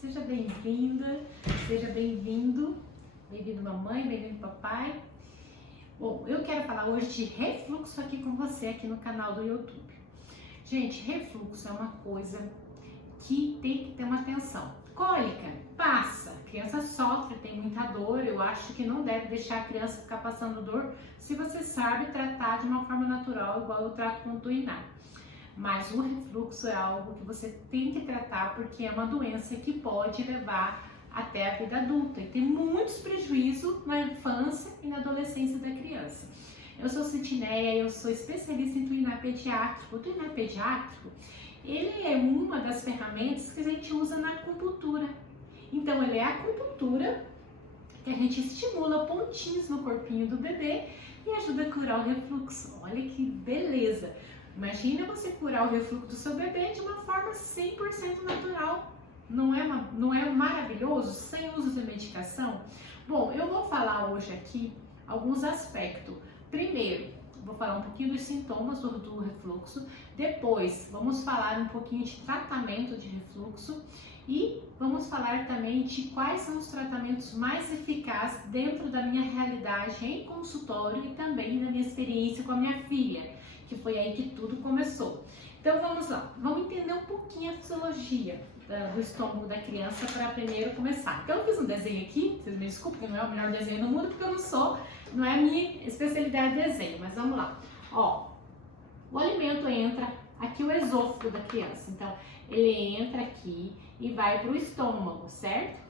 Seja bem-vinda, seja bem-vindo. Bem-vindo mamãe, bem-vindo papai. Bom, eu quero falar hoje de refluxo aqui com você, aqui no canal do YouTube. Gente, refluxo é uma coisa que tem que ter uma atenção. Cólica, passa. A criança sofre, tem muita dor. Eu acho que não deve deixar a criança ficar passando dor se você sabe tratar de uma forma natural, igual eu trato com o Tuiná. Mas o refluxo é algo que você tem que tratar porque é uma doença que pode levar até a vida adulta e tem muitos prejuízos na infância e na adolescência da criança. Eu sou Citineia, eu sou especialista em Tuiná pediátrico. O Tuiná pediátrico, ele é uma das ferramentas que a gente usa na acupuntura. Então, ele é a acupuntura que a gente estimula pontinhos no corpinho do bebê e ajuda a curar o refluxo. Olha que beleza! Imagina você curar o refluxo do seu bebê de uma forma 100% natural. Não é maravilhoso? Sem uso de medicação? Bom, eu vou falar hoje aqui alguns aspectos. Primeiro, vou falar um pouquinho dos sintomas do refluxo. Depois, vamos falar um pouquinho de tratamento de refluxo. E vamos falar também de quais são os tratamentos mais eficazes dentro da minha realidade em consultório e também na minha experiência com a minha filha, que foi aí que tudo começou. Então vamos lá, vamos entender um pouquinho a fisiologia do estômago da criança para primeiro começar. Então eu fiz um desenho aqui, vocês me desculpem, que não é o melhor desenho do mundo, porque eu não é a minha especialidade de desenho, mas vamos lá. Ó, o alimento entra aqui, o esôfago da criança, então ele entra aqui e vai para o estômago, certo?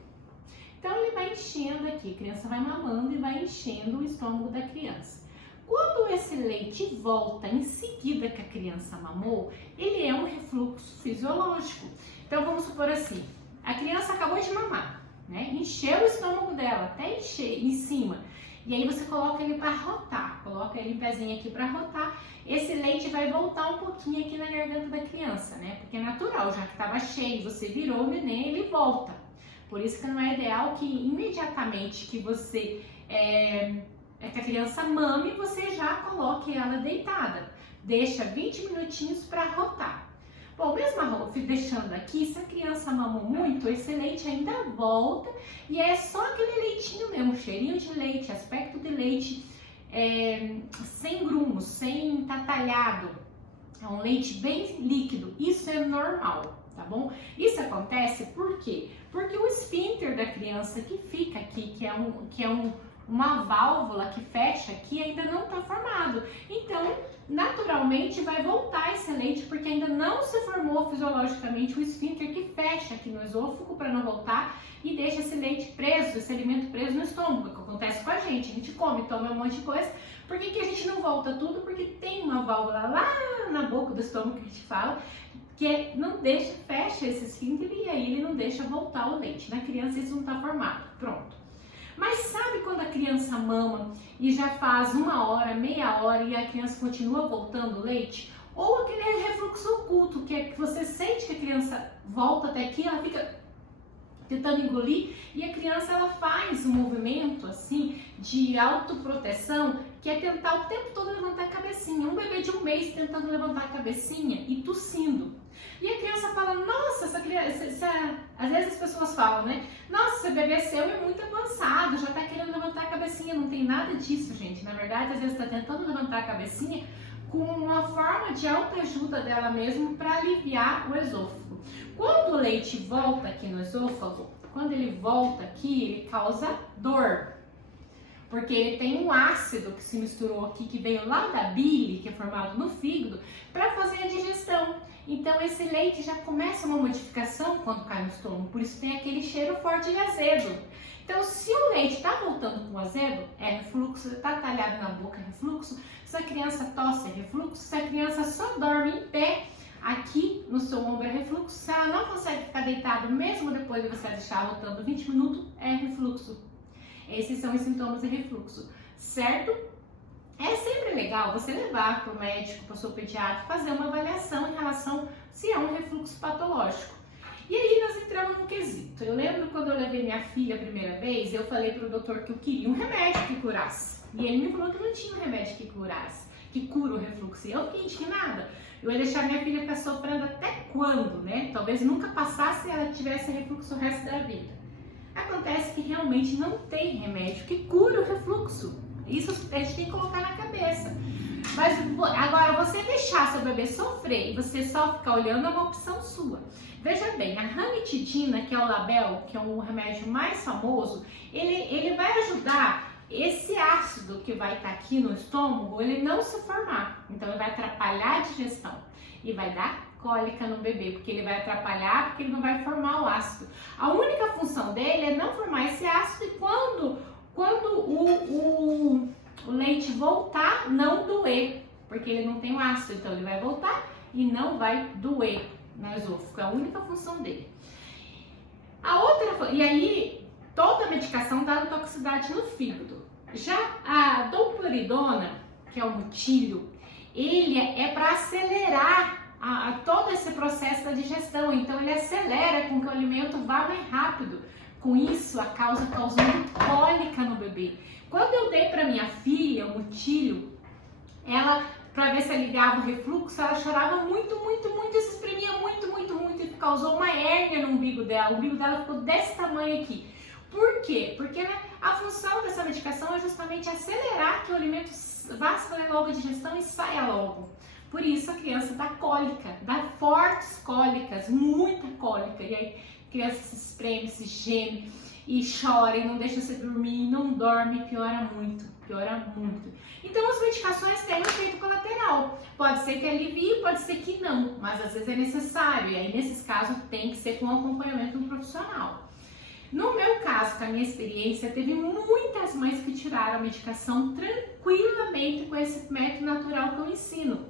Então ele vai enchendo aqui, a criança vai mamando e vai enchendo o estômago da criança. Quando esse leite volta em seguida que a criança mamou, ele é um refluxo fisiológico. Então vamos supor assim, a criança acabou de mamar, né? Encheu o estômago dela, até encher em cima. E aí você coloca ele para rotar, coloca ele em pezinho aqui para rotar. Esse leite vai voltar um pouquinho aqui na garganta da criança, né? Porque é natural, já que estava cheio, você virou o neném, ele volta. Por isso que não é ideal que imediatamente que você que a criança mame, você já coloque ela deitada. Deixa 20 minutinhos para rotar. Bom, mesmo deixando aqui, se a criança mamou muito, esse leite ainda volta e é só aquele leitinho mesmo, cheirinho de leite, aspecto de leite, sem grumos, sem tatalhado. É um leite bem líquido, isso é normal, tá bom? Isso acontece por quê? Porque o esfíncter da criança que fica aqui, que é uma válvula que fecha aqui, ainda não está formado. Então, naturalmente vai voltar esse leite, porque ainda não se formou fisiologicamente o esfíncter que fecha aqui no esôfago para não voltar e deixa esse leite preso, esse alimento preso no estômago, que acontece com a gente come, toma um monte de coisa. Por que a gente não volta tudo? Porque tem uma válvula lá na boca do estômago que a gente fala, que não deixa, fecha esse esfíncter e aí ele não deixa voltar o leite. Na criança isso não está formado, pronto. Mas sabe quando a criança mama e já faz 1 hora, meia hora e a criança continua voltando o leite? Ou aquele refluxo oculto, que é que você sente que a criança volta até aqui, ela fica tentando engolir e a criança ela faz um movimento assim de autoproteção, que é tentar o tempo todo levantar a cabecinha. Um bebê de 1 mês tentando levantar a cabecinha e tossindo. E a criança fala, nossa, essa criança, às vezes as pessoas falam, né? Nossa, esse bebê seu é muito avançado, já tá querendo levantar a cabecinha. Não tem nada disso, gente. Na verdade, às vezes tá tentando levantar a cabecinha com uma forma de autoajuda dela mesmo para aliviar o esôfago. Quando o leite volta aqui no esôfago, quando ele volta aqui, ele causa dor. Porque ele tem um ácido que se misturou aqui, que veio lá da bile, que é formado no fígado, para fazer a digestão. Então esse leite já começa uma modificação quando cai no estômago, por isso tem aquele cheiro forte de azedo. Então se o leite está voltando com azedo, é refluxo, está talhado na boca, é refluxo. Se a criança tosse, é refluxo. Se a criança só dorme em pé, aqui no seu ombro é refluxo. Se ela não consegue ficar deitada, mesmo depois de você deixar rotando 20 minutos, é refluxo. Esses são os sintomas de refluxo, certo? É sempre legal você levar para o médico, para o seu pediatra, fazer uma avaliação em relação se é um refluxo patológico. E aí nós entramos num quesito. Eu lembro quando eu levei minha filha a primeira vez, eu falei para o doutor que eu queria um remédio que curasse. E ele me falou que não tinha um remédio que curasse, que cura o refluxo. E eu fiquei indignada. Eu ia deixar minha filha ficar sofrendo até quando, né? Talvez nunca passasse e ela tivesse refluxo o resto da vida. Acontece que realmente não tem remédio que cure o refluxo. Isso a gente tem que colocar na cabeça. Mas agora, você deixar seu bebê sofrer e você só ficar olhando é uma opção sua. Veja bem, a ranitidina, que é o Label, que é o remédio mais famoso, ele vai ajudar esse ácido que vai estar aqui no estômago, ele não se formar. Então, ele vai atrapalhar a digestão e vai dar cólica no bebê, porque ele vai atrapalhar, porque ele não vai formar o ácido. A única função dele é não formar esse ácido e quando o leite voltar, não doer, porque ele não tem o ácido, então ele vai voltar e não vai doer no esôfago, é a única função dele. E aí, toda a medicação dá toxicidade no fígado. Já a domperidona, que é o mutílio, ele é para acelerar todo esse processo da digestão, então ele acelera com que o alimento vá mais rápido. Com isso, a causa causando cólica no bebê. Quando eu dei para minha filha o mutílio, ela, para ver se ligava o refluxo, ela chorava muito, se espremia muito, e causou uma hérnia no umbigo dela. O umbigo dela ficou desse tamanho aqui. Por quê? Porque a função dessa medicação é justamente acelerar que o alimento vá fazer logo a digestão e saia logo. Por isso a criança dá cólica, dá fortes cólicas, muita cólica. E aí a criança se espreme, se geme e chora e não deixa você dormir, e não dorme, piora muito. Então as medicações têm um efeito colateral. Pode ser que alivie, pode ser que não, mas às vezes é necessário. E aí nesses casos tem que ser com acompanhamento de um profissional. No meu caso, com a minha experiência, teve muitas mães que tiraram a medicação tranquilamente com esse método natural que eu ensino.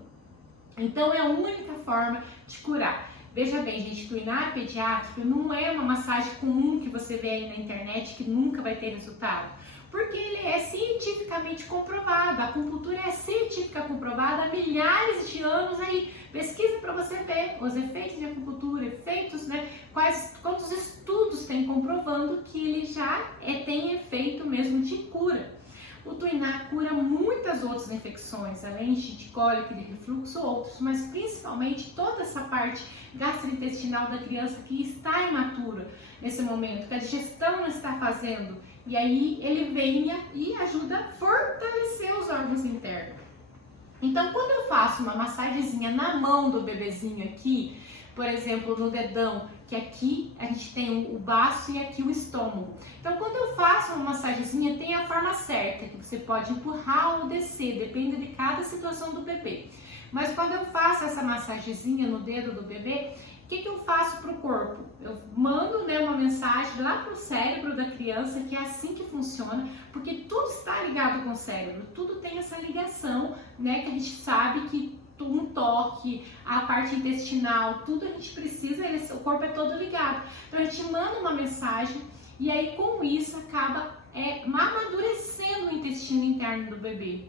Então é a única forma de curar. Veja bem, gente, tuinar pediátrico não é uma massagem comum que você vê aí na internet que nunca vai ter resultado. Porque ele é cientificamente comprovado, a acupuntura é científica comprovada há milhares de anos aí. Pesquisa para você ver os efeitos de acupuntura, efeitos, né? Quantos estudos tem comprovando que ele já tem efeito mesmo de cura. O tuinar cura muitas outras infecções, além de cólica, de refluxo, outros, mas principalmente toda essa parte gastrointestinal da criança que está imatura nesse momento, que a digestão não está fazendo. E aí ele vem e ajuda a fortalecer os órgãos internos. Então, quando eu faço uma massagenzinha na mão do bebezinho aqui, por exemplo, no dedão, que aqui a gente tem o baço e aqui o estômago. Então, quando eu faço uma massagenzinha, tem a forma certa, que você pode empurrar ou descer, depende de cada situação do bebê. Mas quando eu faço essa massagenzinha no dedo do bebê, o que eu faço para o corpo? Eu mando, né, uma mensagem lá para o cérebro da criança, que é assim que funciona, porque tudo está ligado com o cérebro, tudo tem essa ligação, né, que a gente sabe que um toque, a parte intestinal, tudo a gente precisa, o corpo é todo ligado. Então a gente manda uma mensagem e aí com isso acaba amadurecendo o intestino interno do bebê.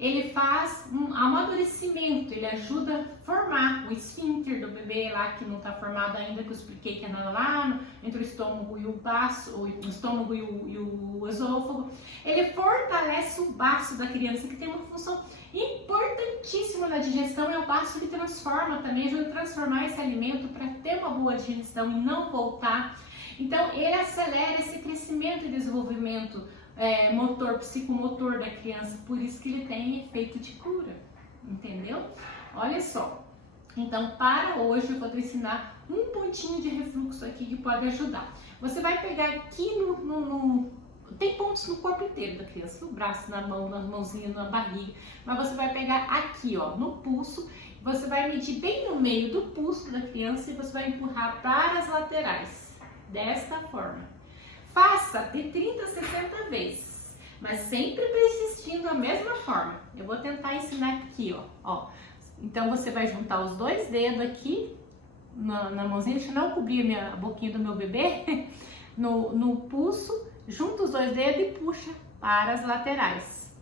Ele faz um amadurecimento, ele ajuda a formar o esfíncter do bebê lá que não está formado ainda, que eu expliquei que é lá entre o estômago e o baço, ou o estômago e o esôfago. Ele fortalece o baço da criança, que tem uma função importantíssima na digestão, é o baço que transforma também, ajuda a transformar esse alimento para ter uma boa digestão e não voltar. Então ele acelera esse crescimento e desenvolvimento motor, psicomotor da criança, por isso que ele tem efeito de cura, entendeu? Olha só, então para hoje eu vou te ensinar um pontinho de refluxo aqui que pode ajudar. Você vai pegar aqui tem pontos no corpo inteiro da criança, no braço, na mão, nas mãozinhas, na barriga, mas você vai pegar aqui, ó, no pulso, você vai medir bem no meio do pulso da criança e você vai empurrar para as laterais, desta forma. Faça de 30 a 60 vezes, mas sempre persistindo da mesma forma. Eu vou tentar ensinar aqui, ó. Então você vai juntar os dois dedos aqui na mãozinha, deixa eu não cobrir a boquinha do meu bebê, no pulso, junta os dois dedos e puxa para as laterais.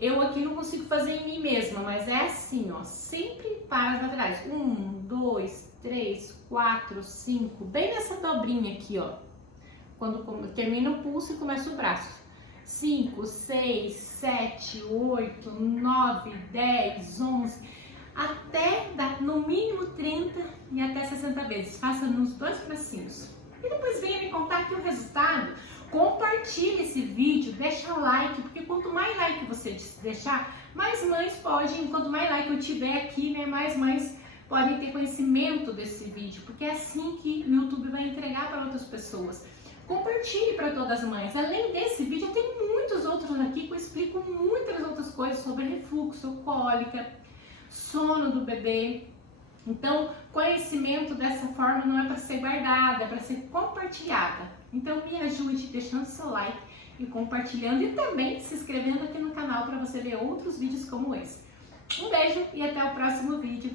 Eu aqui não consigo fazer em mim mesma, mas é assim, ó, sempre para as laterais. 1, 2, 3, 4, 5, bem nessa dobrinha aqui, ó. Quando termina o pulso e começa o braço. 5, 6, 7, 8, 9, 10, 11. até dar no mínimo 30 e até 60 vezes. Faça nos 2 bracinhos. E depois venha me contar aqui o resultado. Compartilhe esse vídeo, deixa like, porque quanto mais like você deixar, mais mães podem, quanto mais like eu tiver aqui, né, mais mães podem ter conhecimento desse vídeo, porque é assim que o YouTube vai entregar para outras pessoas. Compartilhe para todas as mães. Além desse vídeo, tem muitos outros aqui que eu explico muitas outras coisas sobre refluxo, cólica, sono do bebê. Então, conhecimento dessa forma não é para ser guardada, é para ser compartilhada. Então, me ajude deixando seu like e compartilhando e também se inscrevendo aqui no canal para você ver outros vídeos como esse. Um beijo e até o próximo vídeo.